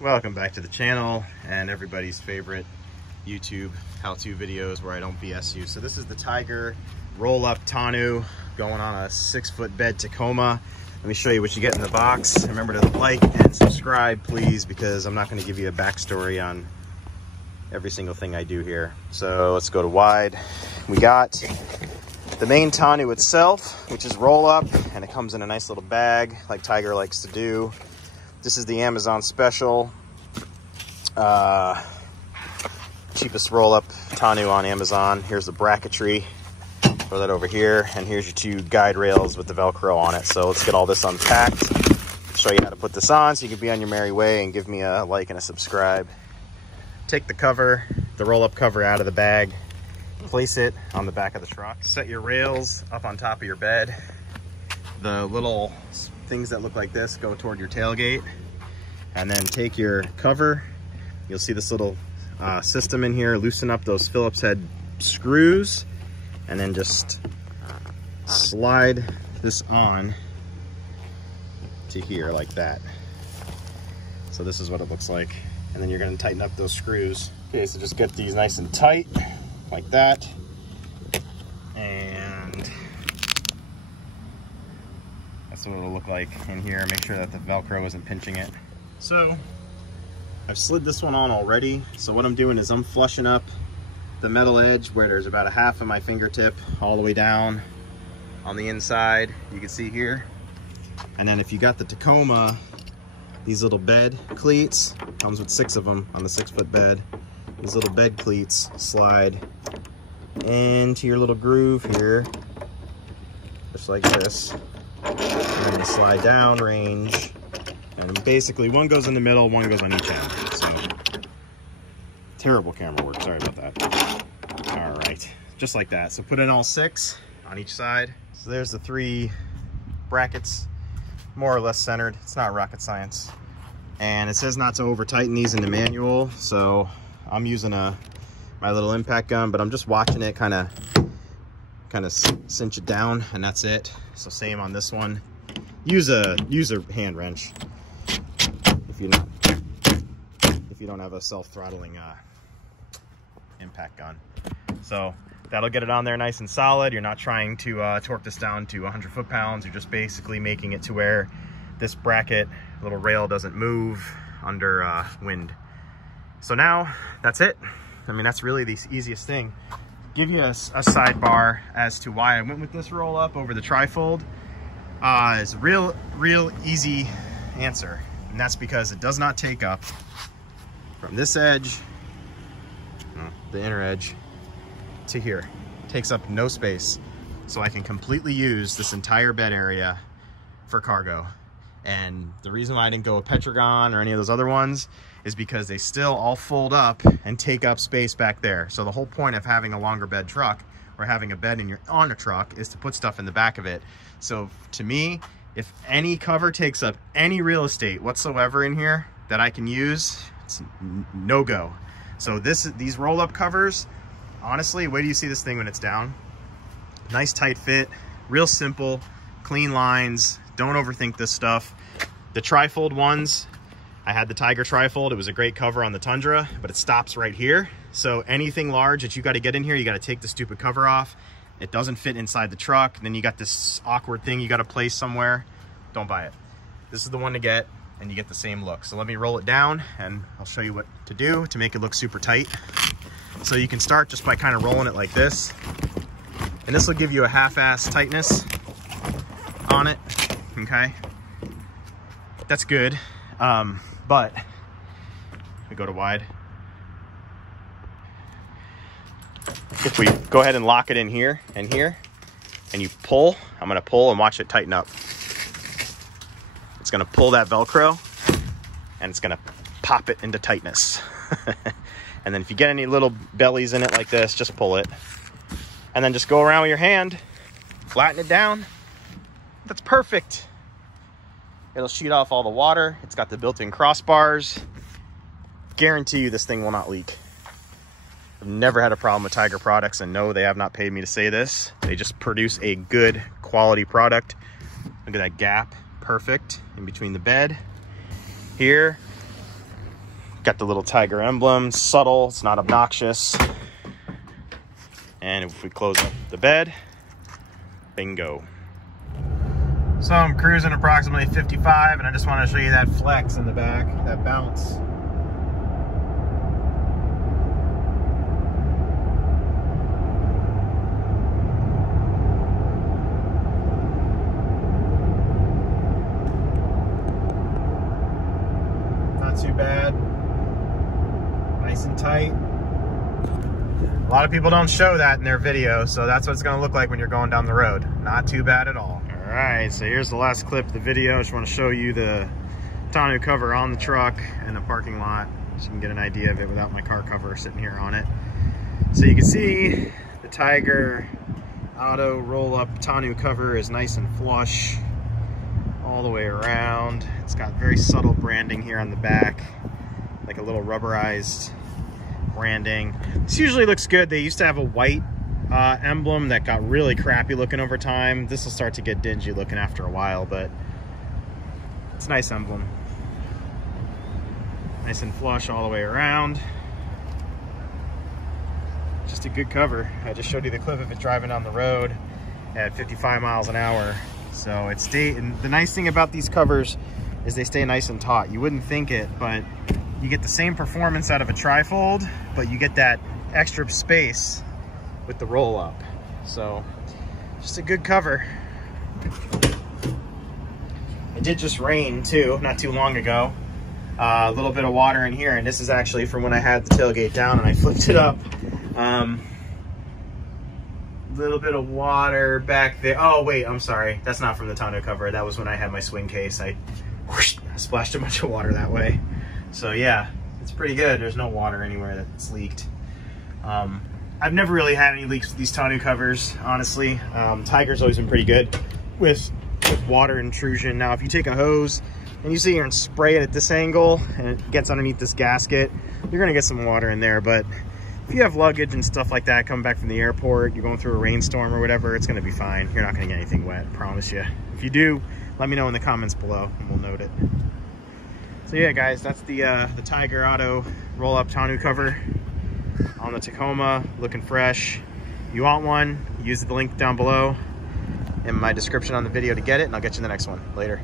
Welcome back to the channel and everybody's favorite YouTube how-to videos where I don't BS you. So this is the Tyger roll-up tonneau going on a 6-foot bed Tacoma. Let me show you what you get in the box. Remember to like and subscribe, please, because I'm not going to give you a backstory on every single thing I do here. So let's go to wide. We got the main tonneau itself, which is roll-up, and it comes in a nice little bag like Tyger likes to do. This is the Amazon special, cheapest roll-up tonneau on Amazon. Here's the bracketry, throw that over here, and here's your 2 guide rails with the Velcro on it. So let's get all this unpacked, show you how to put this on so you can be on your merry way, and give me a like and a subscribe. Take the cover, the roll-up cover out of the bag, place it on the back of the truck. Set your rails up on top of your bed. The little things that look like this go toward your tailgate, and then take your cover. You'll see this little system in here. Loosen up those Phillips head screws and then just slide this on to here like that. So this is what it looks like, and then you're going to tighten up those screws. Okay, so just get these nice and tight like that, and that's what it'll look like in here. Make sure that the Velcro isn't pinching it. So I've slid this one on already. So what I'm doing is I'm flushing up the metal edge where there's about a half of my fingertip all the way down on the inside. You can see here. And then if you got the Tacoma, these little bed cleats, comes with 6 of them on the 6-foot bed. These little bed cleats slide into your little groove here, just like this. And then slide down range, and basically one goes in the middle, one goes on each end. So terrible camera work, sorry about that. All right, just like that. So put in all 6 on each side. So there's the 3 brackets, more or less centered. It's not rocket science. And it says not to over tighten these in the manual, so I'm using my little impact gun, but I'm just watching it kind of cinch it down, and that's it. So same on this one. Use a hand wrench if you don't have a self-throttling impact gun. So that'll get it on there nice and solid. You're not trying to torque this down to 100 foot-pounds. You're just basically making it to where this bracket, little rail, doesn't move under wind. So now that's it. I mean, that's really the easiest thing. Give you a sidebar as to why I went with this roll up over the trifold. It's a real easy answer, and that's because it does not take up from this edge, the inner edge, to here. It takes up no space, so I can completely use this entire bed area for cargo. And the reason why I didn't go with Petragon or any of those other ones is because they still all fold up and take up space back there. So the whole point of having a longer bed truck or having a bed on a truck is to put stuff in the back of it. So to me, if any cover takes up any real estate whatsoever in here that I can use, it's no go. So these roll-up covers, honestly, wait till you see this thing when it's down. Nice tight fit, real simple, clean lines. Don't overthink this stuff. The trifold ones, I had the Tyger trifold. It was a great cover on the Tundra, but it stops right here. So anything large that you got to get in here, you got to take the stupid cover off. It doesn't fit inside the truck. Then you got this awkward thing you got to place somewhere. Don't buy it. This is the one to get, and you get the same look. So let me roll it down, and I'll show you what to do to make it look super tight. So you can start just by kind of rolling it like this, and this will give you a half-ass tightness on it. Okay, that's good. But we go to wide. If we go ahead and lock it in here and here, and you pull, I'm gonna pull and watch it tighten up. It's gonna pull that Velcro, and it's gonna pop it into tightness. And then if you get any little bellies in it like this, just pull it. And then just go around with your hand, flatten it down. That's perfect. It'll sheet off all the water. It's got the built-in crossbars. Guarantee you this thing will not leak. I've never had a problem with Tyger products, and no, they have not paid me to say this. They just produce a good quality product. Look at that gap, perfect in between the bed here Got the little Tyger emblem, subtle, it's not obnoxious. And if we close up the bed, bingo. So I'm cruising approximately 55, and I just want to show you that flex in the back, that bounce. Not too bad. Nice and tight. A lot of people don't show that in their video, so that's what it's going to look like when you're going down the road. Not too bad at all. All right, so here's the last clip of the video. I just want to show you the tonneau cover on the truck and the parking lot, so you can get an idea of it without my car cover sitting here on it. So you can see the Tyger Auto roll-up tonneau cover is nice and flush all the way around. It's got very subtle branding here on the back, like a little rubberized branding. This usually looks good. They used to have a white emblem that got really crappy looking over time. This will start to get dingy looking after a while, but it's a nice emblem. Nice and flush all the way around. Just a good cover. I just showed you the clip of it driving down the road at 55 miles an hour. So it stayed, and the nice thing about these covers is they stay nice and taut. You wouldn't think it, but you get the same performance out of a trifold, but you get that extra space with the roll up. So just a good cover. It did just rain too, not too long ago. A little bit of water in here, and this is actually from when I had the tailgate down and I flipped it up. Little bit of water back there. Oh wait, I'm sorry. That's not from the tonneau cover. That was when I had my swing case. I splashed a bunch of water that way. So yeah, it's pretty good. There's no water anywhere that's leaked. I've never really had any leaks with these tonneau covers, honestly. Tyger's always been pretty good with water intrusion. Now, if you take a hose and you sit here and spray it at this angle and it gets underneath this gasket, you're gonna get some water in there. But if you have luggage and stuff like that coming back from the airport, you're going through a rainstorm or whatever, it's gonna be fine. You're not gonna get anything wet, I promise you. If you do, let me know in the comments below and we'll note it. So yeah, guys, that's the Tyger Auto roll-up tonneau cover on the Tacoma, looking fresh. You want one, use the link down below in my description on the video to get it, and I'll get you in the next one. Later.